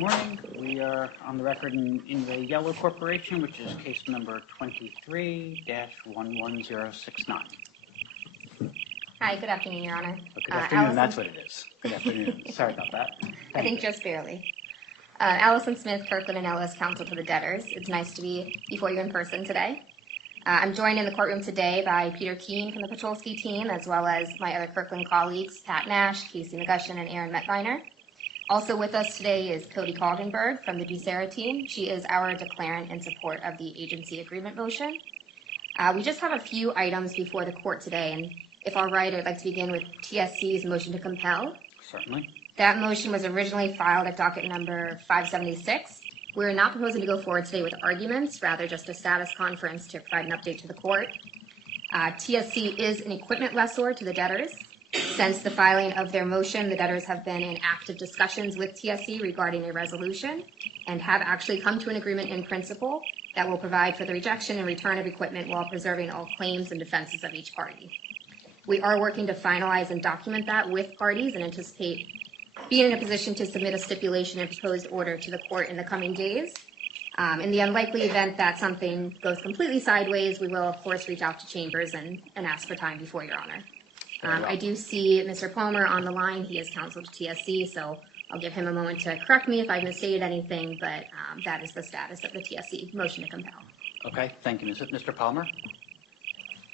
morning. We are on the record in the Yellow Corporation, which is case number 23-11069. Hi, good afternoon, Your Honor. Good afternoon, that's what it is. Good afternoon. Sorry about that. I think just barely. Allison Smith, Kirkland & Ellis, counsel to the debtors. It's nice to be before you in person today. I'm joined in the courtroom today by Peter Keene from the Petrolsky team, as well as my other Kirkland colleagues, Pat Nash, Casey McGushin, and Aaron Metviner. Also with us today is Cody Kalgenberg from the DeSera team. She is our declarant in support of the agency agreement motion. We just have a few items before the court today, and if all right, I'd like to begin with TSC's motion to compel. Certainly. That motion was originally filed at docket number 576. We're not proposing to go forward today with arguments, rather just a status conference to provide an update to the court. TSC is an equipment lessor to the debtors. Since the filing of their motion, the debtors have been in active discussions with TSC regarding a resolution and have actually come to an agreement in principle that will provide for the rejection and return of equipment while preserving all claims and defenses of each party. We are working to finalize and document that with parties and anticipate being in a position to submit a stipulation and proposed order to the court in the coming days. In the unlikely event that something goes completely sideways, we will, of course, reach out to Chambers and ask for time before Your Honor. I do see Mr. Palmer on the line. He is counsel to TSC, so I'll give him a moment to correct me if I've misstated anything, but that is the status of the TSC motion to compel. Okay, thank you, Mr. Palmer.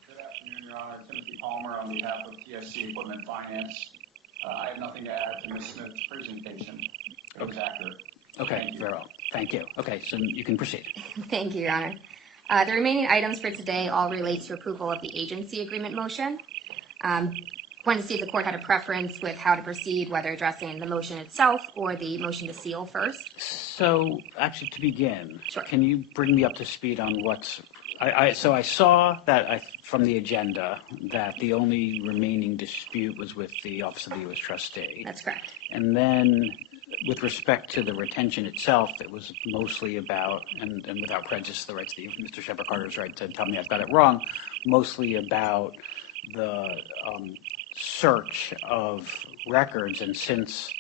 Good afternoon, Your Honor. Timothy Palmer on behalf of TSC Equipment Finance. I have nothing to add to Ms. Smith's presentation. It was accurate. Okay, very well. Thank you. Okay, so you can proceed. Thank you, Your Honor. The remaining items for today all relate to approval of the agency agreement motion. Wanted to see if the court had a preference with how to proceed, whether addressing the motion itself or the motion to seal first. So, actually, to begin, Sure. Can you bring me up to speed on what's... So I saw that from the agenda that the only remaining dispute was with the Office of the U.S. Trustee. That's correct. And then, with respect to the retention itself, it was mostly about, and without prejudice to the rights of Mr. Shepard-Carter's right to tell me I've got it wrong, mostly about the search of records, and since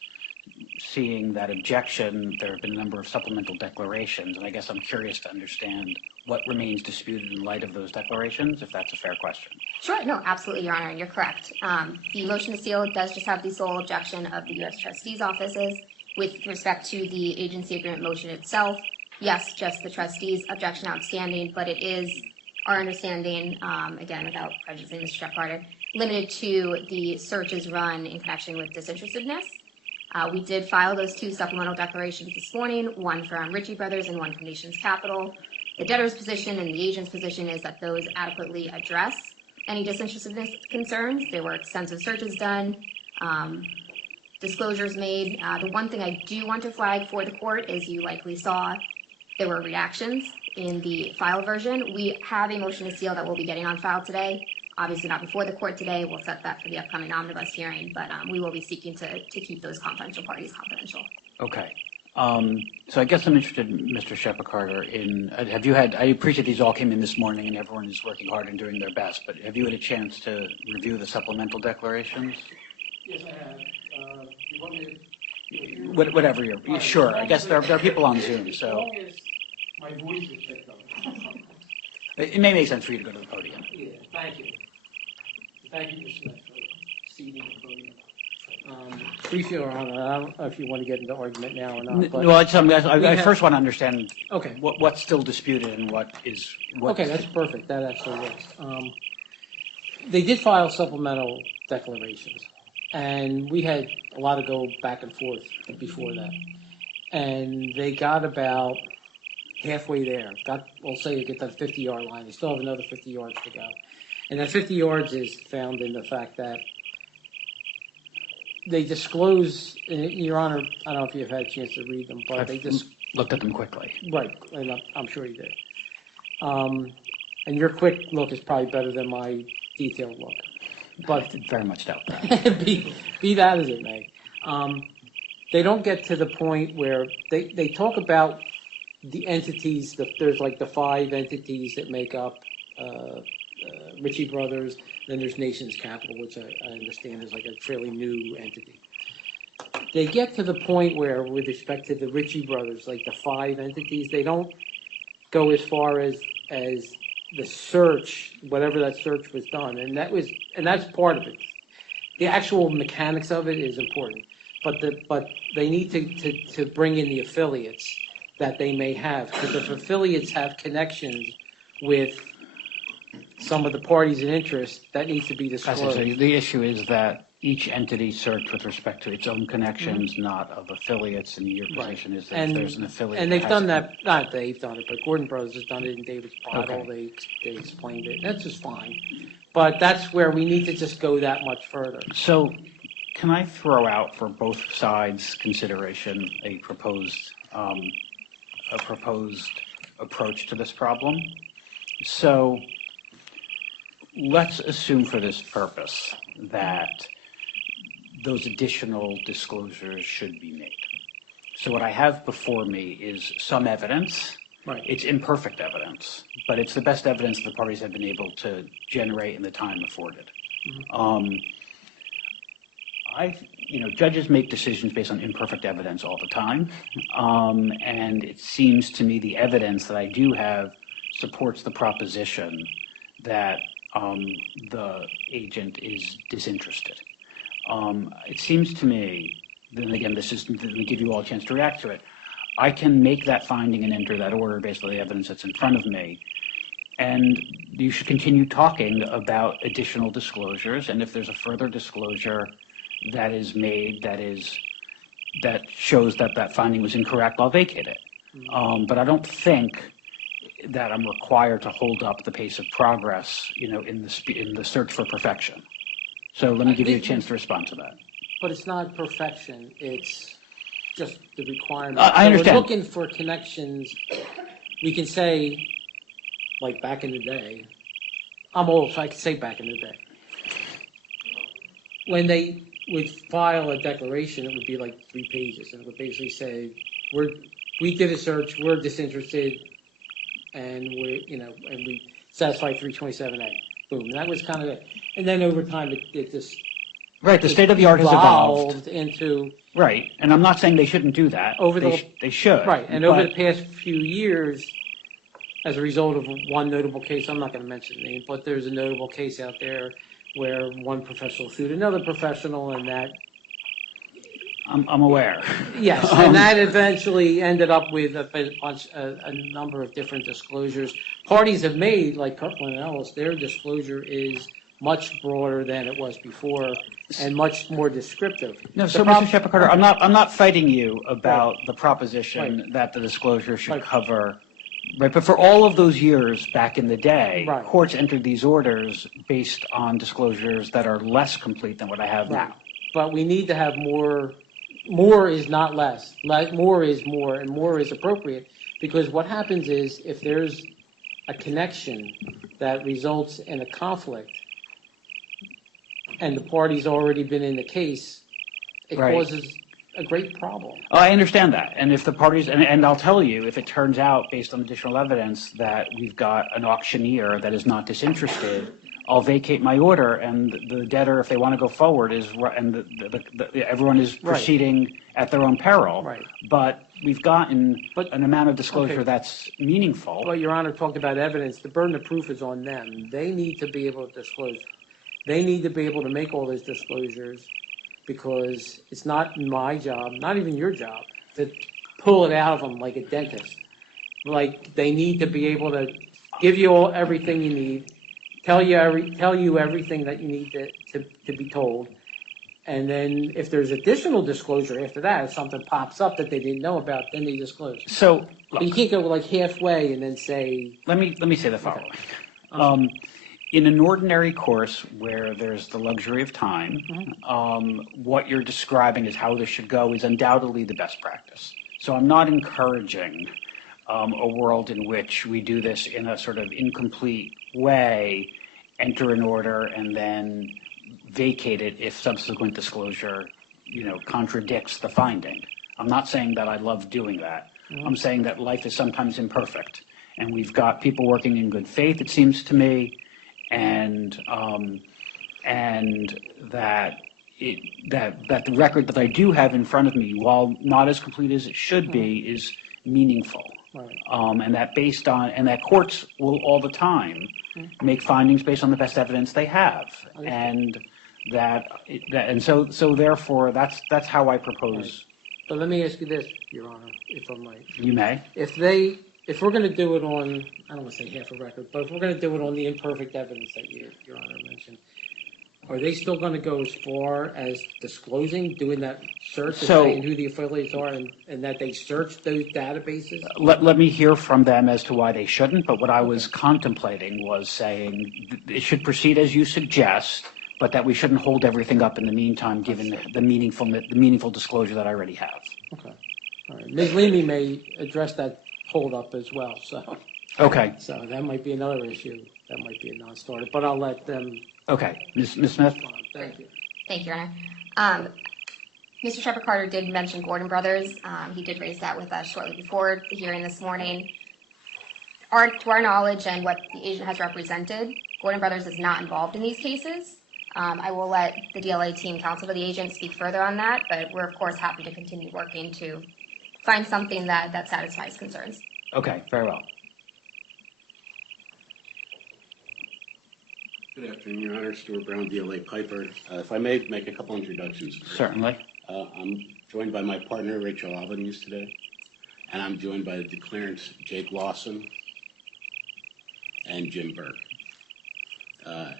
seeing that objection, there have been a number of supplemental declarations, and I guess I'm curious to understand what remains disputed in light of those declarations, if that's a fair question. Sure, no, absolutely, Your Honor, and you're correct. The motion to seal does just have the sole objection of the U.S. Trustee's offices. With respect to the agency agreement motion itself, yes, just the trustee's objection outstanding, but it is our understanding, again, without prejudicing Mr. Shepard-Carter, limited to the searches run in connection with disinterestedness. We did file those two supplemental declarations this morning, one from Ritchie Brothers and one from Nations Capital. The debtor's position and the agent's position is that those adequately address any disinterestedness concerns. There were extensive searches done, disclosures made. The one thing I do want to flag for the court is you likely saw there were reactions in the file version. We have a motion to seal that we'll be getting on file today. Obviously not before the court today. We'll set that for the upcoming omnibus hearing, but we will be seeking to keep those confidential parties confidential. Okay. So I guess I'm interested, Mr. Shepard-Carter, in, have you had, I appreciate these all came in this morning and everyone is working hard and doing their best, but have you had a chance to review the supplemental declarations? Yes, I have. You want me to... Whatever you're, sure. I guess there are people on Zoom, so... As long as my voice is picked up. It may make sense for you to go to the podium. Yeah, thank you. Thank you, Mr. Smith, for seating the podium. Briefly, Your Honor, I don't know if you want to get into argument now or not. But well, I first want to understand okay. what's still disputed and what is... Okay, that's perfect. That actually works. They did file supplemental declarations, and we had a lot of go back and forth before that. And they got about halfway there. We'll say you get that 50-yard line. They still have another 50 yards to go. And that 50 yards is found in the fact that they disclose, Your Honor, I don't know if you've had a chance to read them, but they just looked at them quickly. Right, and I'm sure you did. And your quick look is probably better than my detailed look. But I very much doubt that. be that as it may. They don't get to the point where they talk about the entities. There's like the 5 entities that make up Ritchie Brothers. Then there's Nations Capital, which I understand is like a fairly new entity. they get to the point where, with respect to the Ritchie brothers, like the 5 entities, they don't go as far as the search, whatever that search was done, and that's part of it. The actual mechanics of it is important, but they need to bring in the affiliates that they may have, because if affiliates have connections with some of the parties in interest, that needs to be disclosed. So the issue is that each entity searched with respect to its own connections, not of affiliates, and your position is that if there's an affiliate. And they've done that, not they've done it, but Gordon Brothers has done it in David's Bottle. Okay. They explained it. That's just fine. But that's where we need to just go that much further. So can I throw out for both sides' consideration a proposed approach to this problem? So let's assume for this purpose that those additional disclosures should be made. So what I have before me is some evidence. Right. It's imperfect evidence, but it's the best evidence the parties have been able to generate in the time afforded. Judges make decisions based on imperfect evidence all the time, and it seems to me the evidence that I do have supports the proposition that the agent is disinterested. It seems to me, then again, let me give you all a chance to react to it. I can make that finding and enter that order based on the evidence that's in front of me. And you should continue talking about additional disclosures. And if there's a further disclosure that is made that shows that finding was incorrect, I'll vacate it. But I don't think that I'm required to hold up the pace of progress, in the search for perfection. So let me give you a chance to respond to that. But it's not perfection. It's just the requirement. I understand. We're looking for connections. We can say, like back in the day, I'm old, so I can say back in the day. When they would file a declaration, it would be like 3 pages, and it would basically say, we did a search, we're disinterested, and we satisfied 327A. Boom. And that was kind of it. And then over time, it just Right, the state of the art has evolved into right, and I'm not saying they shouldn't do that. They should. Right, and over the past few years, as a result of one notable case, I'm not going to mention the name, but there's a notable case out there where one professional sued another professional, and that I'm aware. yes, and that eventually ended up with a number of different disclosures. Parties have made, like Kirkland and Ellis, their disclosure is much broader than it was before and much more descriptive. No, so Mr. Shepard-Carter, I'm not fighting you about the proposition that the disclosure should cover, right? But for all of those years back in the day, courts entered these orders based on disclosures that are less complete than what I have now. But we need to have more. More is not less. More is more, and more is appropriate, because what happens is if there's a connection that results in a conflict, and the party's already been in the case, it causes a great problem. Oh, I understand that. And if the parties, and I'll tell you, if it turns out, based on additional evidence, that we've got an auctioneer that is not disinterested, I'll vacate my order, and the debtor, if they want to go forward, everyone is proceeding at their own peril. Right. But we've gotten an amount of disclosure that's meaningful. Well, Your Honor talked about evidence. The burden of proof is on them. They need to be able to disclose. They need to be able to make all those disclosures, because it's not my job, not even your job, to pull it out of them like a dentist. Like, they need to be able to give you everything you need, tell you everything that you need to be told, and then if there's additional disclosure after that, if something pops up that they didn't know about, then they disclose. So but you can't go like halfway and then say. Let me say the following. In an ordinary course where there's the luxury of time, what you're describing as how this should go is undoubtedly the best practice. So I'm not encouraging a world in which we do this in a sort of incomplete way, enter an order, and then vacate it if subsequent disclosure, contradicts the finding. I'm not saying that I love doing that. I'm saying that life is sometimes imperfect, and we've got people working in good faith, it seems to me, and that that the record that I do have in front of me, while not as complete as it should be, is meaningful. Right. And that courts will all the time make findings based on the best evidence they have, and so therefore that's how I propose. But let me ask you this, Your Honor, if I might. You may. If we're going to do it on, I don't want to say half a record, but if we're going to do it on the imperfect evidence that Your Honor mentioned, are they still going to go as far as disclosing, doing that search, and saying who the affiliates are, and that they search those databases? Let me hear from them as to why they shouldn't, but what I was contemplating was saying it should proceed as you suggest, but that we shouldn't hold everything up in the meantime, given the meaningful disclosure that I already have. Okay. All right. Ms. Leamy may address that hold up as well, so. Okay. So that might be another issue. That might be a non-starter, but I'll let them. Okay. Ms. Smith? Thank you. Thank you, Your Honor. Mr. Shepard Carter did mention Gordon Brothers. He did raise that with us shortly before the hearing this morning. To our knowledge and what the agent has represented, Gordon Brothers is not involved in these cases. I will let the DLA team counsel to the agent speak further on that, but we're, of course, happy to continue working to find something that satisfies concerns. Okay, very well. Good afternoon, Your Honor. Stuart Brown, DLA Piper. If I may make a couple introductions. Certainly. I'm joined by my partner, Rachel Albanese, today, and I'm joined by the declarants, Jake Lawson and Jim Burke.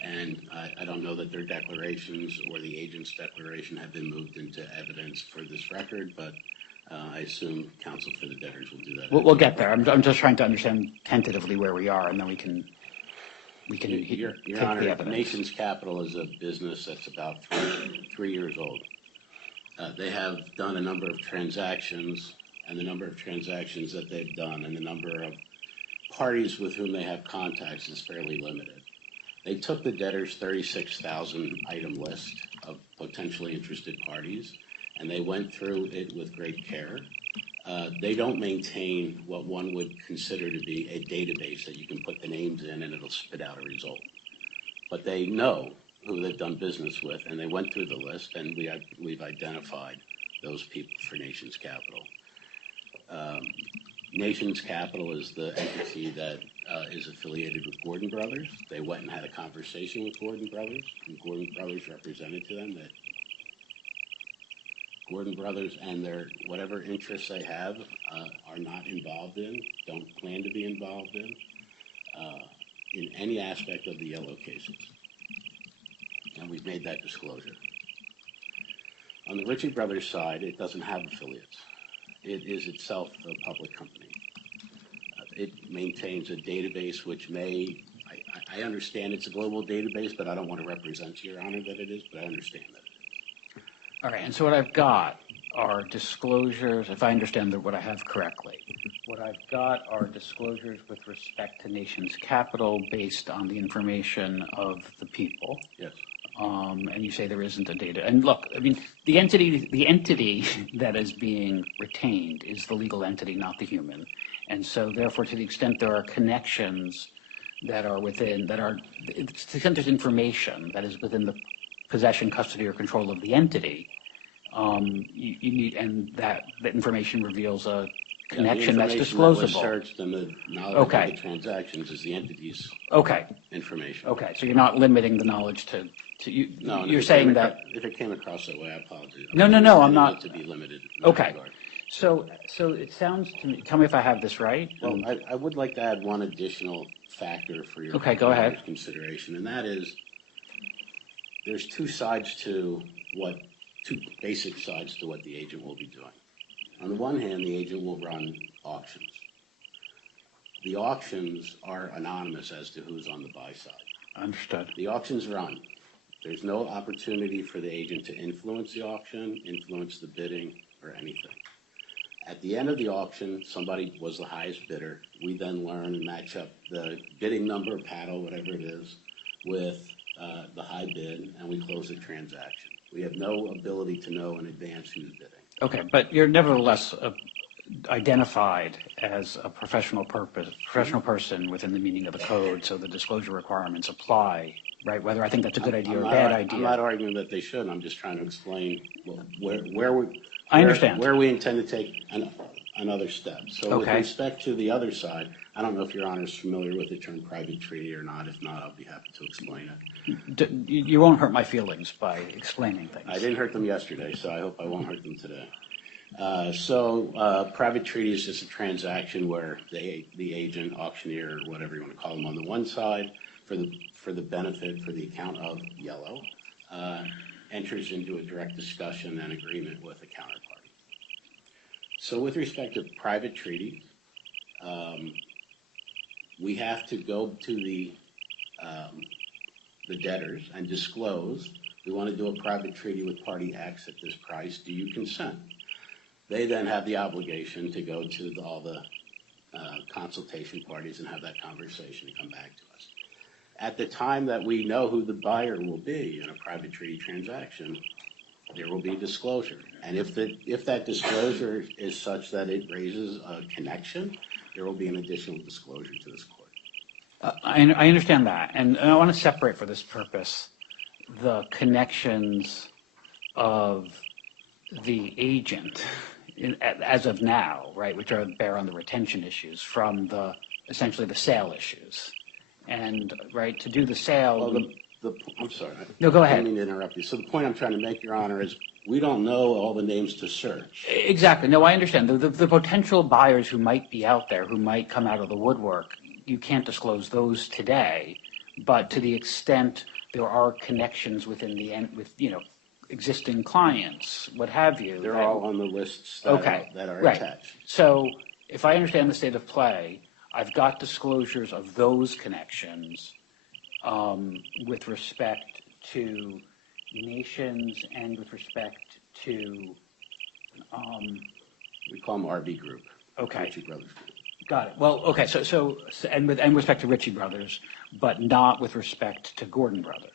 And I don't know that their declarations or the agent's declaration have been moved into evidence for this record, but I assume counsel for the debtors will do that. We'll get there. I'm just trying to understand tentatively where we are, and then we can Your take Honor, the evidence. Nations Capital is a business that's about 3 years old. They have done a number of transactions, and the number of transactions that they've done and the number of parties with whom they have contacts is fairly limited. They took the debtor's 36,000 item list of potentially interested parties, and they went through it with great care. They don't maintain what one would consider to be a database that you can put the names in and it'll spit out a result. But they know who they've done business with, and they went through the list, and we've identified those people for Nations Capital. Nations Capital is the entity that is affiliated with Gordon Brothers. They went and had a conversation with Gordon Brothers, and Gordon Brothers represented to them that Gordon Brothers and their whatever interests they have are not involved in, don't plan to be involved in any aspect of the Yellow cases. And we've made that disclosure. On the Ritchie Brothers side, it doesn't have affiliates. It is itself a public company. It maintains a database which I understand it's a global database, but I don't want to represent to Your Honor that it is, but I understand that it is. All right, and so what I've got are disclosures, if I understand what I have correctly. What I've got are disclosures with respect to Nations Capital based on the information of the people. Yes. And you say there isn't a data. And look, I mean, the entity that is being retained is the legal entity, not the human. And so, therefore, to the extent there are connections that are to the extent there's information that is within the possession, custody, or control of the entity, you need, and that information reveals a connection that's disclosable. The information that was searched and the knowledge of the transactions is the entity's information. Okay, so you're not limiting the knowledge to you. No, you're saying that if it came across that way, I apologize. No, I'm not. To be limited. Okay. So it sounds to me. Tell me if I have this right. Well, I would like to add one additional factor for your go ahead. Consideration, and that is there's two basic sides to what the agent will be doing. On the one hand, the agent will run auctions. The auctions are anonymous as to who's on the buy side. Understood. The auctions run. There's no opportunity for the agent to influence the auction, influence the bidding, or anything. At the end of the auction, somebody was the highest bidder. We then learn and match up the bidding number, paddle, whatever it is, with the high bid, and we close the transaction. We have no ability to know in advance who's bidding. Okay, but you're nevertheless identified as a professional person within the meaning of the code, so the disclosure requirements apply, right? Whether I think that's a good idea or a bad idea. I'm not arguing that they should. I'm just trying to explain where I understand. where we intend to take another step. So with Okay. respect to the other side, I don't know if Your Honor is familiar with the term private treaty or not. If not, I'll be happy to explain it. You won't hurt my feelings by explaining things. I didn't hurt them yesterday, so I hope I won't hurt them today. Private treaty is just a transaction where the agent, auctioneer, or whatever you want to call them, on the one side, for the benefit, for the account of Yellow, enters into a direct discussion and agreement with a counterparty. So with respect to private treaty, we have to go to the debtors and disclose, we want to do a private treaty with party X at this price, do you consent? They then have the obligation to go to all the consultation parties and have that conversation and come back to us. At the time that we know who the buyer will be in a private treaty transaction, there will be disclosure. And if that disclosure is such that it raises a connection, there will be an additional disclosure to this court. I understand that, and I want to separate for this purpose the connections of the agent as of now, right, which bear on the retention issues from essentially the sale issues. And, right, to do the sale... Well, I'm sorry. No, go ahead. I didn't mean to interrupt you. So the point I'm trying to make, Your Honor, is we don't know all the names to search. Exactly. No, I understand. The potential buyers who might be out there, who might come out of the woodwork, you can't disclose those today. But to the extent there are connections within with existing clients, what have you. They're all on the lists that are attached. So if I understand the state of play, I've got disclosures of those connections with respect to nations and with respect to... we call them RB Group. Okay. Ritchie Brothers Group. Got it. Well, okay, so and with respect to Ritchie Brothers, but not with respect to Gordon Brothers.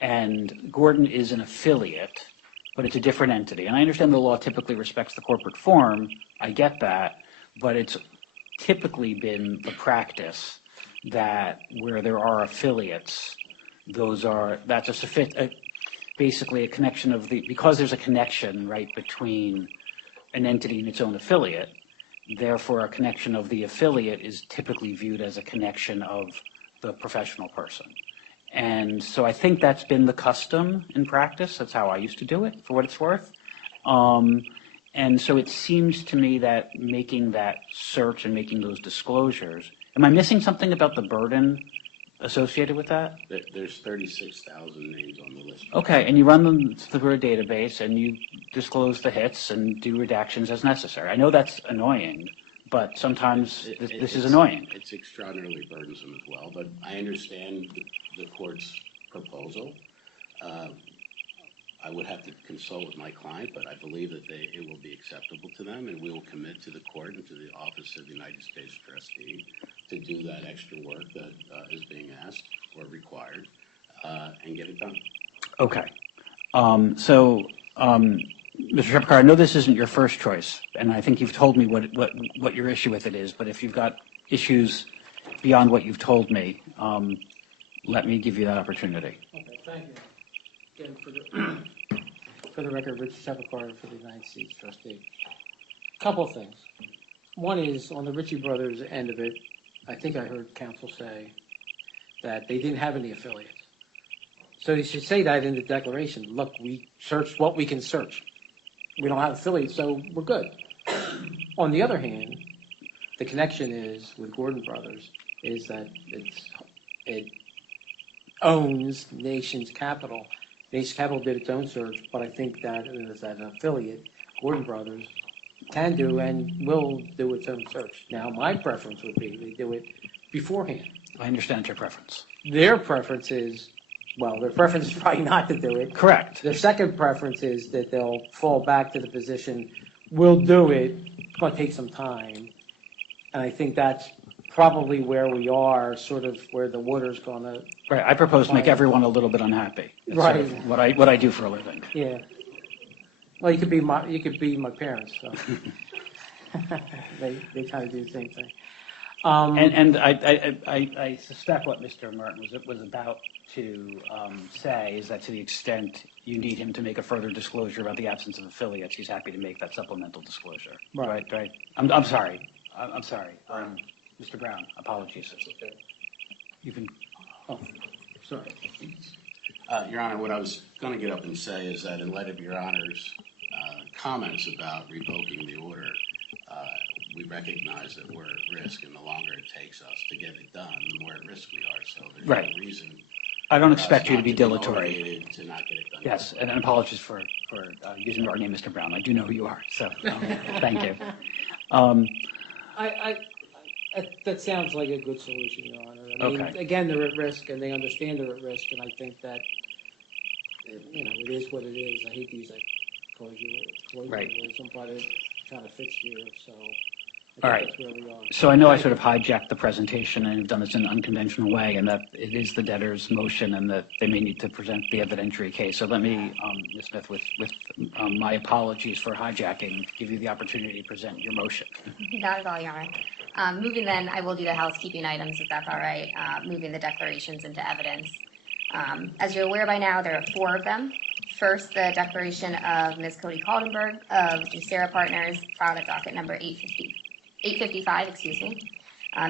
And Gordon is an affiliate, but it's a different entity. And I understand the law typically respects the corporate form. I get that, but it's typically been the practice that where there are affiliates, that's basically a connection of because there's a connection, right, between an entity and its own affiliate. Therefore, a connection of the affiliate is typically viewed as a connection of the professional person. And so I think that's been the custom in practice. That's how I used to do it, for what it's worth. And so it seems to me that making that search and making those disclosures, am I missing something about the burden associated with that? There's 36,000 names on the list. Okay, and you run them through a database and you disclose the hits and do redactions as necessary. I know that's annoying, but sometimes this is annoying. It's extraordinarily burdensome as well, but I understand the court's proposal. I would have to consult with my client, but I believe that it will be acceptable to them, and we will commit to the court and to the Office of the United States Trustee to do that extra work that is being asked or required and get it done. Okay. Mr. Shepard, I know this isn't your first choice, and I think you've told me what your issue with it is, but if you've got issues beyond what you've told me, let me give you that opportunity. Okay, thank you. Again, for the record, Richard Shepard for the United States Trustee. Couple of things. One is, on the Ritchie Brothers end of it, I think I heard counsel say that they didn't have any affiliates. So they should say that in the declaration. Look, we searched what we can search. We don't have affiliates, so we're good. On the other hand, the connection is with Gordon Brothers is that it owns Nations Capital. Nations Capital did its own search, but I think that as an affiliate, Gordon Brothers can do and will do its own search. Now, my preference would be they do it beforehand. I understand your preference. Their preference is, well, their preference is probably not to do it. Correct. Their second preference is that they'll fall back to the position, we'll do it, it's going to take some time. And I think that's probably where we are, sort of where the water's going to... Right. I propose to make everyone a little bit unhappy. That's right. sort of what I do for a living. Yeah. Well, you could be my parents. So. they kind of do the same thing. And I suspect what Mr. Martin was about to say is that to the extent you need him to make a further disclosure about the absence of affiliates, he's happy to make that supplemental disclosure. Right. Right. I'm sorry. I'm sorry. Mr. Brown, apologies. Okay. You can. Oh, sorry. Your Honor, what I was going to get up and say is that in light of Your Honor's comments about revoking the order, we recognize that we're at risk, and the longer it takes us to get it done, the more at risk we are. So there's Right. no reason. I don't for us expect you to not be dilatory. motivated to not get it done. Yes, and apologies for using our name, Mr. Brown. I do know who you are, so thank you. That sounds like a good solution, Your Honor. I mean, Okay. again, they're at risk, and they understand they're at risk, and I think that, it is what it is. I hate to use that colloquialism, Right. somebody trying to fix here, so All I right. think that's where we are. So I know I sort of hijacked the presentation and have done this in an unconventional way, and that it is the debtor's motion and that they may need to present the evidentiary case. So let me, Ms. Smith, with my apologies for hijacking, give you the opportunity to present your motion. Not at all, Your Honor. Moving then, I will do the housekeeping items if that's all right, moving the declarations into evidence. As you're aware by now, there are 4 of them. First, the declaration of Ms. Cody Kaldenberg of Juicera Partners, filed at docket number 855,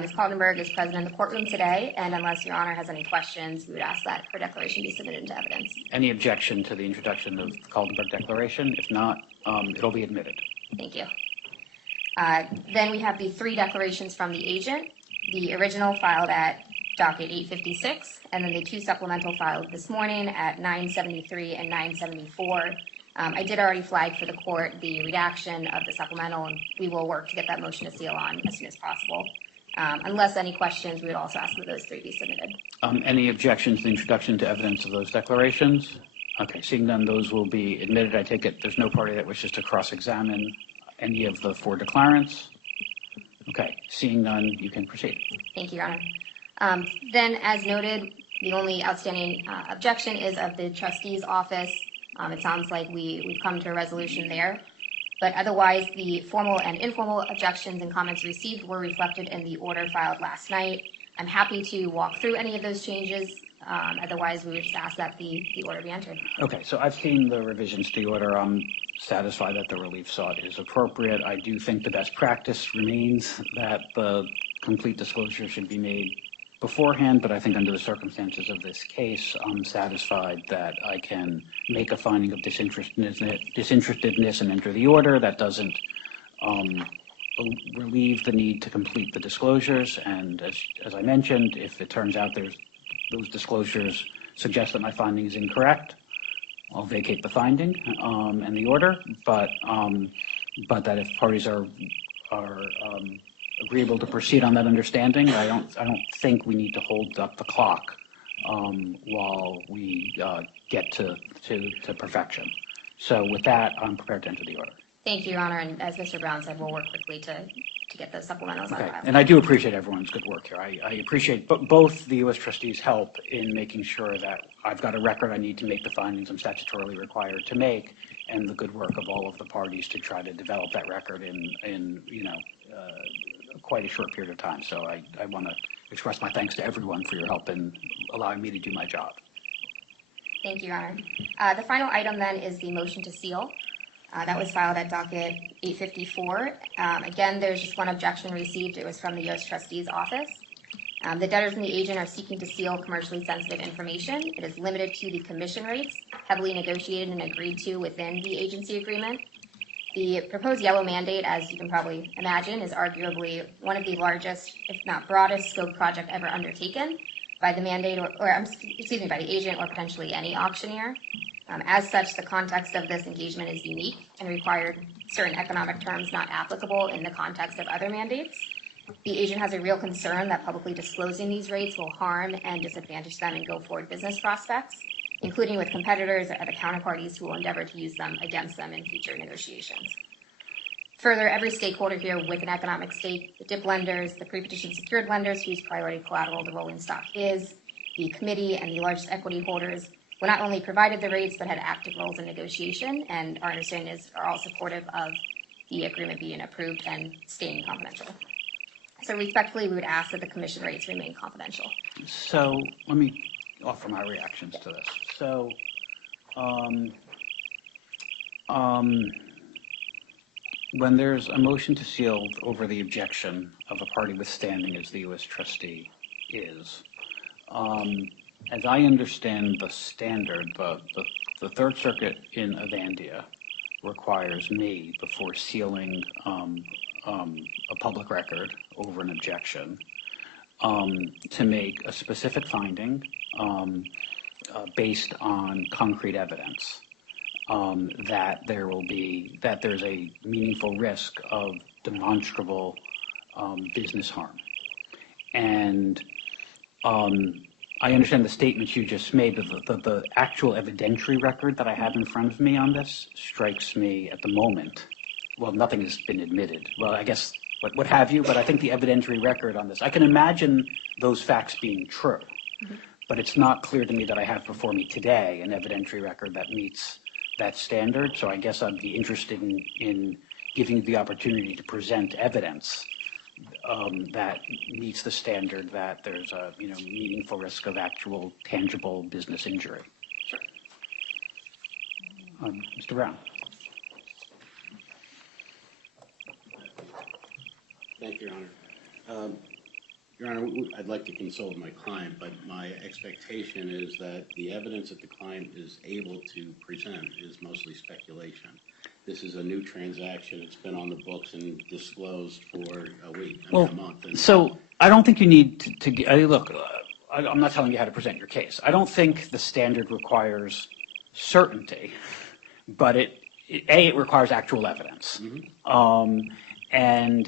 Ms. Kaldenberg is present in the courtroom today, and unless Your Honor has any questions, we would ask that her declaration be submitted into evidence. Any objection to the introduction of the Kaldenberg Declaration? If not, it'll be admitted. Thank you. Then we have the 3 declarations from the agent, the original filed at docket 856, and then the 2 supplemental filed this morning at 973 and 974. I did already flag for the court the redaction of the supplemental, and we will work to get that motion to seal on as soon as possible. Unless any questions, we would also ask that those 3 be submitted. Any objections to the introduction to evidence of those declarations? Okay, seeing none, those will be admitted. I take it there's no party that wishes to cross-examine any of the 4 declarants? Okay, seeing none, you can proceed. Thank you, Your Honor. Then, as noted, the only outstanding objection is of the trustee's office. It sounds like we've come to a resolution there. But otherwise, the formal and informal objections and comments received were reflected in the order filed last night. I'm happy to walk through any of those changes. Otherwise, we would just ask that the order be entered. Okay, so I've seen the revisions to the order. I'm satisfied that the relief sought is appropriate. I do think the best practice remains that the complete disclosure should be made beforehand, but I think under the circumstances of this case, I'm satisfied that I can make a finding of disinterestedness and enter the order. That doesn't relieve the need to complete the disclosures. And as I mentioned, if it turns out those disclosures suggest that my finding is incorrect, I'll vacate the finding and the order. But that if parties are agreeable to proceed on that understanding, I don't think we need to hold up the clock while we get to perfection. So with that, I'm prepared to enter the order. Thank you, Your Honor. And as Mr. Brown said, we'll work quickly to get those supplementals on Okay, file. and I do appreciate everyone's good work here. I appreciate both the U.S. trustees' help in making sure that I've got a record I need to make the findings I'm statutorily required to make, and the good work of all of the parties to try to develop that record in quite a short period of time. So I want to express my thanks to everyone for your help in allowing me to do my job. Thank you, Your Honor. The final item then is the motion to seal. That was filed at docket 854. Again, there's just one objection received. It was from the U.S. trustee's office. The debtors and the agent are seeking to seal commercially sensitive information. It is limited to the commission rates, heavily negotiated and agreed to within the agency agreement. The proposed yellow mandate, as you can probably imagine, is arguably one of the largest, if not broadest, scope project ever undertaken by the mandate by the agent or potentially any auctioneer. As such, the context of this engagement is unique and required certain economic terms not applicable in the context of other mandates. The agent has a real concern that publicly disclosing these rates will harm and disadvantage them in go-forward business prospects, including with competitors or other counterparties who will endeavor to use them against them in future negotiations. Further, every stakeholder here with an economic stake, the DIP lenders, the pre-petition secured lenders whose priority collateral the rolling stock is, the committee and the largest equity holders, were not only provided the rates, but had active roles in negotiation, and our understanding is are all supportive of the agreement being approved and staying confidential. So respectfully, we would ask that the commission rates remain confidential. So let me offer my reactions to this. So, when there's a motion to seal over the objection of a party withstanding as the U.S. trustee is, as I understand the standard, the Third Circuit in Avandia requires me, before sealing a public record over an objection, to make a specific finding based on concrete evidence that there's a meaningful risk of demonstrable business harm. And I understand the statements you just made, but the actual evidentiary record that I have in front of me on this strikes me at the moment. Well, nothing has been admitted. Well, I guess what have you, but I think the evidentiary record on this, I can imagine those facts being true, but it's not clear to me that I have before me today an evidentiary record that meets that standard. So I guess I'd be interested in giving you the opportunity to present evidence that meets the standard that there's a meaningful risk of actual tangible business injury. Sure. Mr. Brown. Thank you, Your Honor. Your Honor, I'd like to consult my client, but my expectation is that the evidence that the client is able to present is mostly speculation. This is a new transaction. It's been on the books and disclosed for a week, a month. So I don't think you need to look, I'm not telling you how to present your case. I don't think the standard requires certainty, but it requires actual evidence. And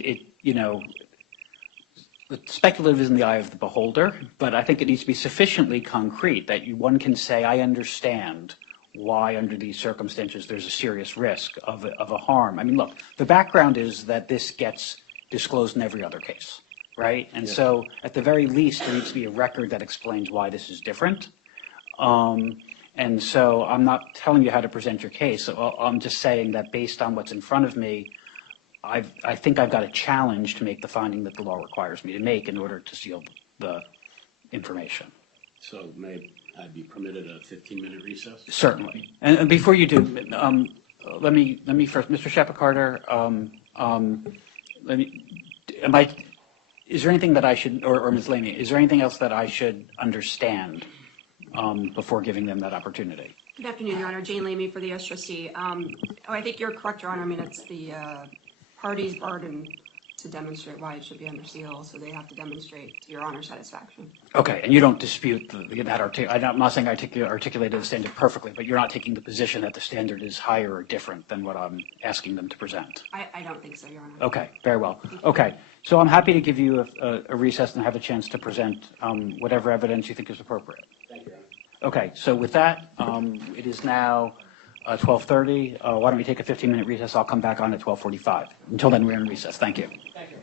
the speculative is in the eye of the beholder, but I think it needs to be sufficiently concrete that one can say, I understand why under these circumstances there's a serious risk of a harm. I mean, look, the background is that this gets disclosed in every other case, right? And so at the very least, there needs to be a record that explains why this is different. And so I'm not telling you how to present your case. I'm just saying that based on what's in front of me, I think I've got a challenge to make the finding that the law requires me to make in order to seal the information. So may I be permitted a 15-minute recess? Certainly. And before you do, let me first, Mr. Shepard-Carter, is there anything that I should, or Ms. Laney, is there anything else that I should understand before giving them that opportunity? Good afternoon, Your Honor. Jane Lamy for the U.S. Trustee. I think you're correct, Your Honor. I mean, it's the party's burden to demonstrate why it should be under seal, so they have to demonstrate to Your Honor's satisfaction. Okay, and you don't dispute I'm not saying I articulated the standard perfectly, but you're not taking the position that the standard is higher or different than what I'm asking them to present. I don't think so, Your Honor. Okay, very well. Okay, so I'm happy to give you a recess and have a chance to present whatever evidence you think is appropriate. Thank you, Your Honor. Okay, so with that, it is now 12:30. Why don't we take a 15-minute recess? I'll come back on at 12:45. Until then, we're in recess. Thank you. Thank you.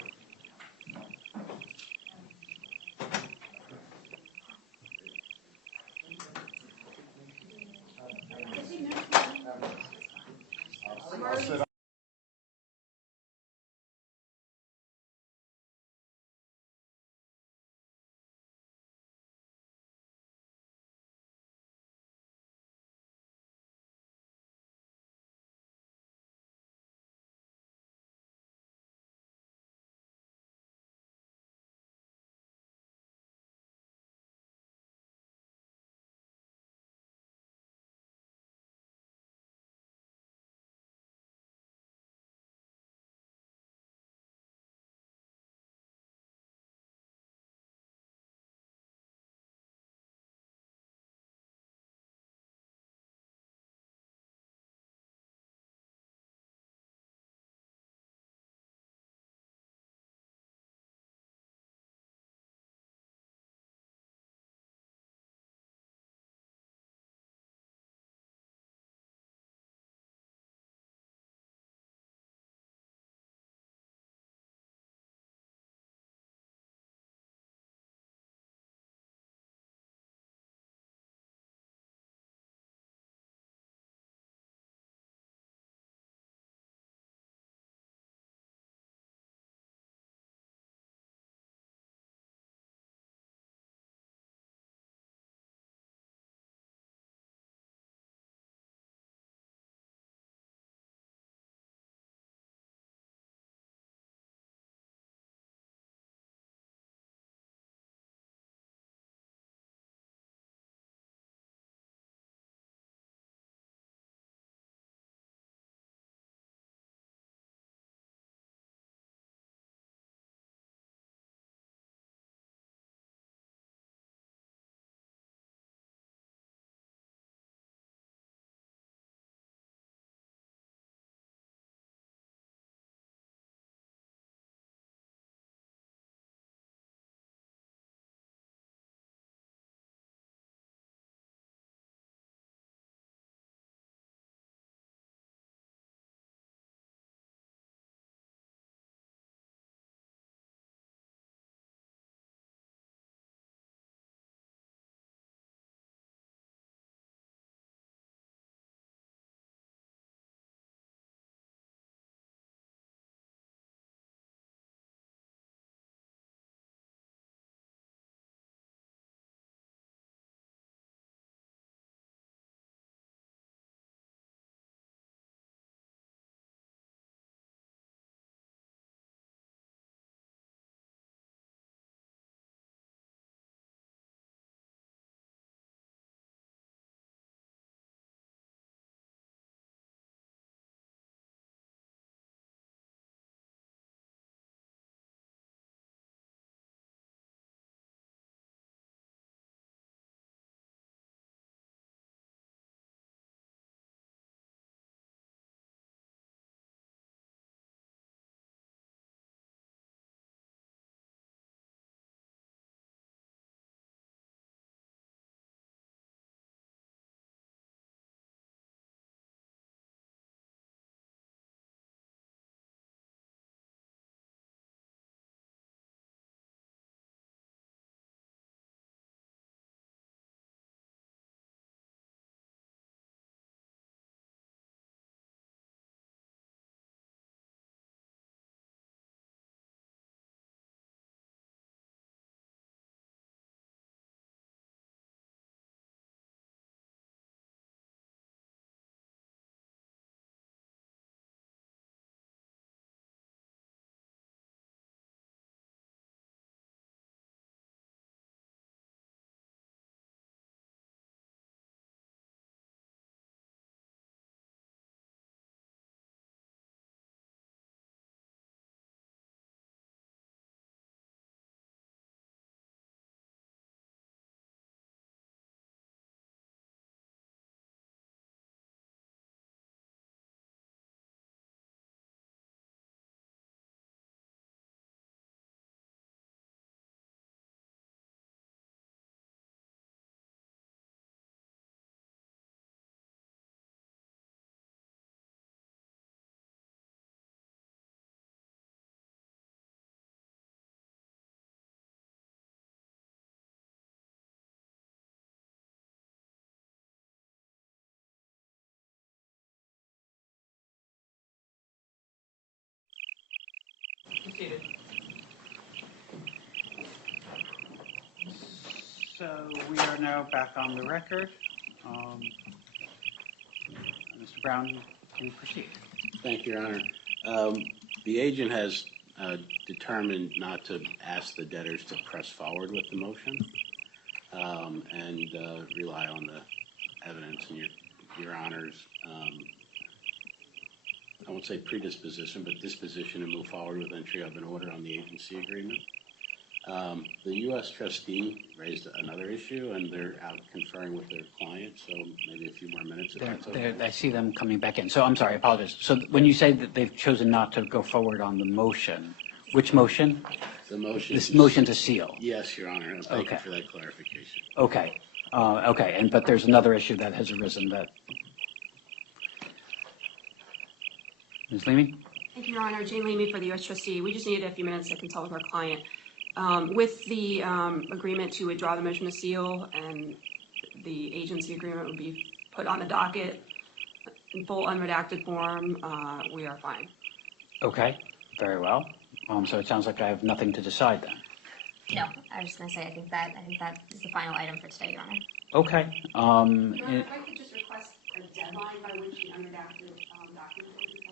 executed. So we are now back on the record. Mr. Brown, you can proceed. Thank you, Your Honor. The agent has determined not to ask the debtors to press forward with the motion and rely on the evidence in Your Honor's, I won't say predisposition, but disposition to move forward with entry of an order on the agency agreement. The U.S. trustee raised another issue, and they're out conferring with their client, so maybe a few more minutes. If that's okay. I see them coming back in. So I'm sorry, I apologize. So when you say that they've chosen not to go forward on the motion, which motion? The motion. This motion to seal. Yes, Your Honor. And thank Okay. you for that clarification. Okay. Okay. But there's another issue that has arisen that. Ms. Leamy? Thank you, Your Honor. Jane Leamy for the U.S. trustee. We just needed a few minutes to consult with our client. With the agreement to withdraw the motion to seal, and the agency agreement would be put on the docket in full unredacted form, we are fine. Okay. Very well. So it sounds like I have nothing to decide then. No, I was just going to say, I think that is the final item for today, Your Honor. Okay. Your Honor, if I could just request a deadline by which the unredacted document will be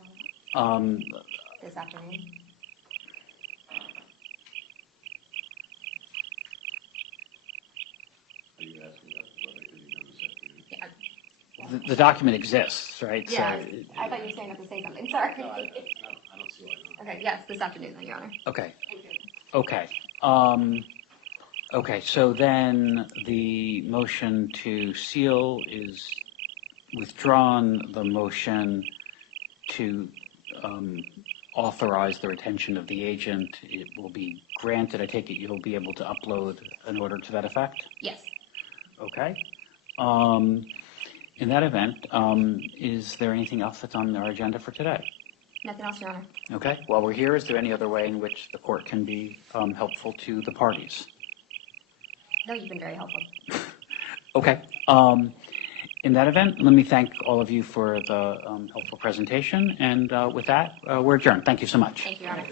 filed. This afternoon. Are you asking about whether it can be done this afternoon? The document exists, right? Yeah, So, I thought you were saying to say something. Sorry. No, I don't see why not. Okay, yes, this afternoon, then, Your Honor. okay. Thank you. Okay. Okay, so then the motion to seal is withdrawn. The motion to authorize the retention of the agent, it will be granted. I take it you'll be able to upload an order to that effect? Yes. Okay. In that event, is there anything else that's on our agenda for today? Nothing else, Your Honor. Okay. While we're here, is there any other way in which the court can be helpful to the parties? No, you've been very helpful. Okay. In that event, let me thank all of you for the helpful presentation. And with that, we're adjourned. Thank you so much. Thank you, Your Honor.